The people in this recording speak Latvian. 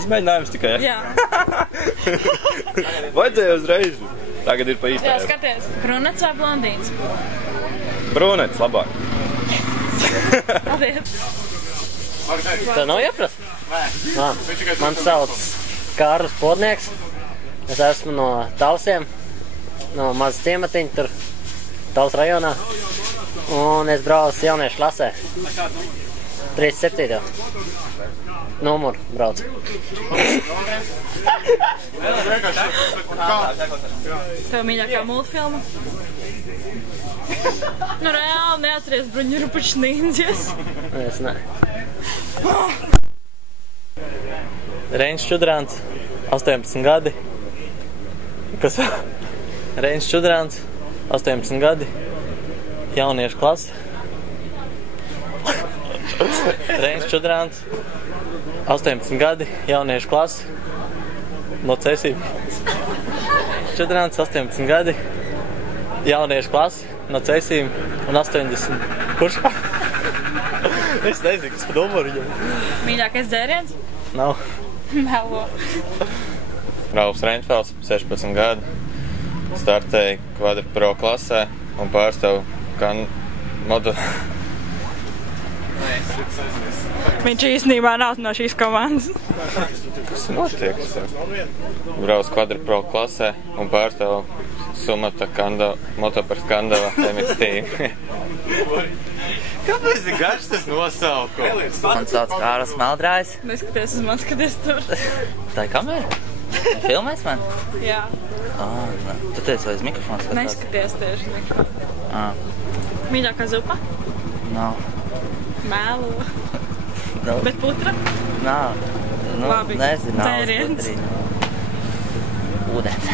Izmēģinājums tikai? Jā. Vajadzēja uzreiz. Tagad ir pa īstajā. Jā, skaties. Brunets vai blondīns? Brunets, labāk. Paldies. Tev nav ieprast? Nē. Man sauc Kārlis Podnieks. Es esmu no Talsiem, no mazas ciematiņa tur Tals rajonā. Un es braucu jauniešu klasē. 37. Numuru braucu. Tev mīļākā multfilma? Nu, reāli neatceries Bruņurupučs Ninjas. Es ne. Reinis Čudrāns, 18 gadi. Kas vēl? Reinis Čudrāns, 18 gadi. Jauniešu klase. Reinis Čudrāns, 18 gadi. Jauniešu klase. No Cēsīm. Čudrāns, 18 gadi. Jauniešu klase. No Cēsīm. Un 80. Kurš? Es nezinu, kas par numuru viņam. Mīļākais dzēriens? Nav. Melo. Ralfs Reinfelds, 16 gadi. Startēja kvadrpro klasē un pārstāv modu. Viņš īstenībā nav no šīs komandas. Kas notiek? Brauc kvadrpro klasē un pārstāv Sumata Motopars Kandava MX team. Kāpēc ir garš tas nosaukums? Man sauc Kārlis Meldrājs. Neskaties uz man, skaties tur. Tā ir kamera? Filmēs man? Jā. Tu teici, vai uz mikrofons skatās? Neskaties tieši nekā. Mīļākā zupa? Nav. Mēlo. No. Bet putra? Nav. Labi. Nezinu. Dzēriens. Ūdens.